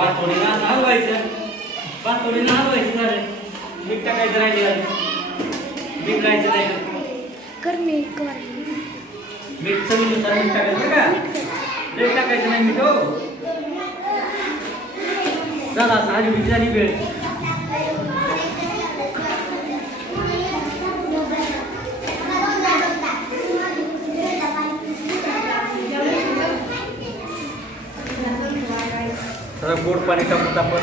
पातोडीला हलवायचं, पातोडीला हलवायचं झालं. मीठ टाकायचं राहिले, मीठ राहायचं नाही कर मी मीठ चवीनुसार मीठ टाकायचं का? मीठ टाकायचं नाही मीठ. हो झाला हलवी झाली वेळ. गोड पाणी टाकून आपण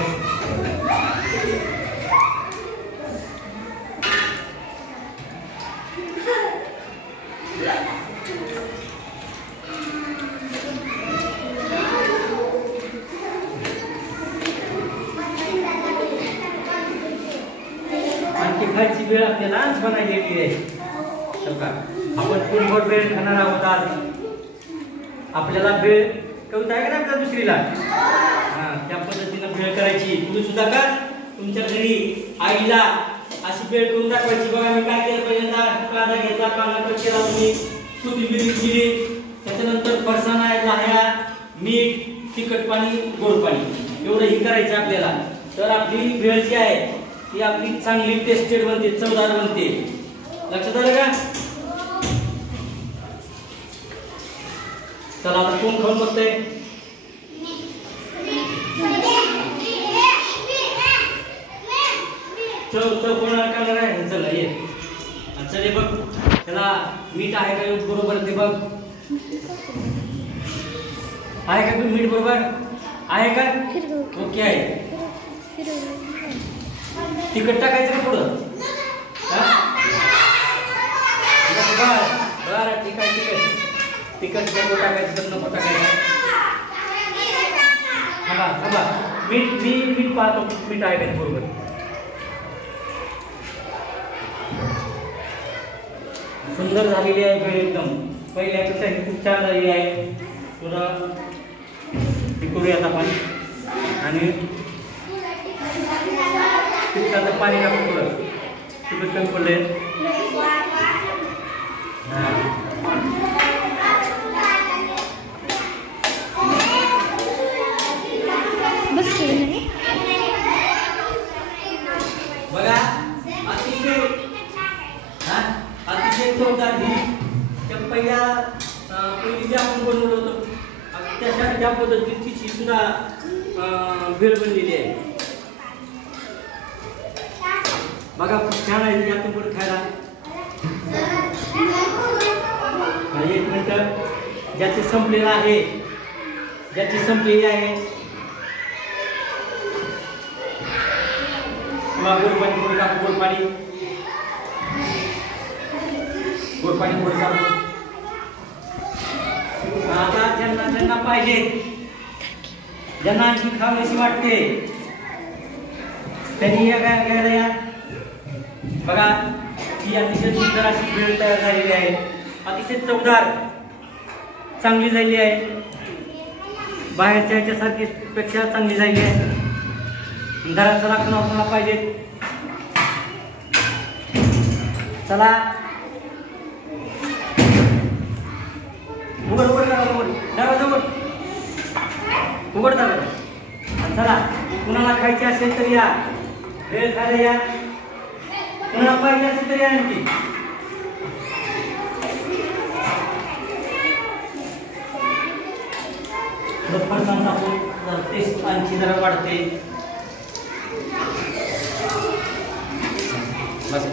आणखी खायची वेळ आपल्याला आज बनायलेली आहे. आपण पूर्णभर वेळ खाणार आहोत आज. आपल्याला वेळ कविता आहे का ना आपल्या दुसरीला, त्या पद्धतीनं भेळ करायची. तुम्ही सुद्धा का तुमच्या घरी आईला अशी भेळ करून दाखवायची. बघा मी काय केलं, पहिल्यांदा कांदा घेतला, कांदा कट केला, तुम्ही कोथिंबीर चिरली, त्याच्यानंतर फरसाणा, लाह्या, मीठ, तिखट पाणी, गोड पाणी एवढं ही करायचं आपल्याला. तर आपली भेळ जी आहे ती आपली चांगली टेस्टेड बनते, चवदार बनते. लक्षात आलं का? चला आता कोण खाऊन बघतंय? चव कोणाला करणार आहे? चला ये, चले बघ त्याला मीठ आहे का बरोबर ते बघ. आहे का तू मीठ बरोबर आहे का? ओके आहे. तिखट टाकायचं का पुढं? बरं ठीक आहे. तिखट नको टाकायचं, नको टाकायचं. थांबा मीठ पाहतो, मीठ आहे का बरोबर. सुंदर झालेली आहे भेळ एकदम. पहिल्यापेक्षा खूप छान झालेली आहे. तुला करूयात आपण आणि तिखटाचं पाणी टाकून थोडं तिखट कमी पडले. बघा अतिशय चवदार ही पहिली जी आपण बनवलं होतं त्या पद्धतीची सुद्धा भेळ बनलेली आहे. बघा खूप छान आहे. यातून पुढे खायला एक मिनिट. ज्याची संपलेला आहे, ज्याची संपलेली आहे गोड पाणी थोडं टाकू, गोड पाणी थोडं टाकू. आता ज्यांना पाहिजे, ज्यांना आणखी खावीशी वाटते त्यांनी या घ्यायला या. बघा ही अतिशय सुंदर अशी भेळ तयार झालेली आहे. अतिशय चवदार चांगली झाली आहे. बाहेरच्या ह्याच्यासारखी पेक्षा चांगली झाली आहे. घराचा कोणाला पाहिजे चला उघड चला. कुणाला खायची असेल तर या, भेळ खायला या. कुणाला पाहिजे असेल तर या. आणखी टेस्ट आणखी जरा वाढते. बस